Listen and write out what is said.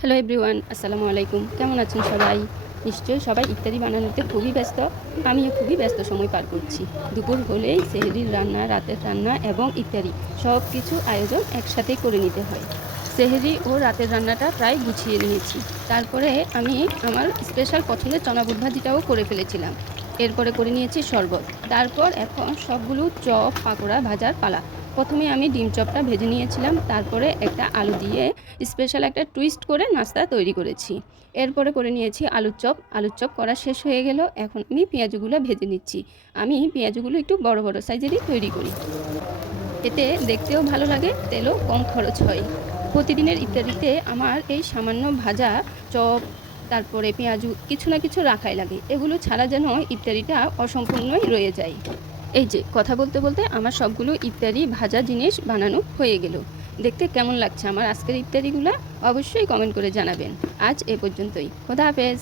Hello everyone, আসসালামু আলাইকুম। কেমন আছেন সবাই? নিশ্চয়ই সবাই ইফতারি বানানোতে খুবই ব্যস্ত। আমিও খুবই ব্যস্ত সময় পার করছি। দুপুর হলেই সেহরির রান্না, রাতের রান্না এবং ইফতারি সব কিছু আয়োজন একসাথেই করে নিতে হয়। সেহরি ও রাতের রান্নাটা প্রায় গুছিয়ে নিয়েছি। তারপরে আমি আমার স্পেশাল পছন্দের চনা বুট ভাজিটাও করে ফেলেছিলাম। এরপরে করে নিয়েছি শরবত। তারপর এখন সবগুলো চপ, পাকোড়া ভাজার পালা। প্রথমে আমি ডিম চপটা ভেজে নিয়েছিলাম। তারপরে একটা আলু দিয়ে স্পেশাল একটা টুইস্ট করে নাস্তা তৈরি করেছি। এরপরে করে নিয়েছি আলুর চপ। আলুর চপ করা শেষ হয়ে গেল। এখন আমি পেঁয়াজগুলো ভেজে নিচ্ছি। আমি পেঁয়াজগুলো একটু বড় বড় সাইজেরই তৈরি করি। এতে দেখতেও ভালো লাগে, তেলও কম খরচ হয়। প্রতিদিনের ইফতারিতে আমার এই সামান্য ভাজা চপ, তারপরে পেঁয়াজু কিছু না কিছু রাখাই লাগে। এগুলো ছাড়া যেন ইফতারিটা অসম্পূর্ণই রয়ে যায়। এই যে কথা বলতে বলতে আমার সবগুলো ইফতারি ভাজা জিনিস বানানো হয়ে গেল। দেখতে কেমন লাগছে আমার আজকের ইফতারিগুলা? অবশ্যই কমেন্ট করে জানাবেন। আজ এ পর্যন্তই। খোদা হাফেজ।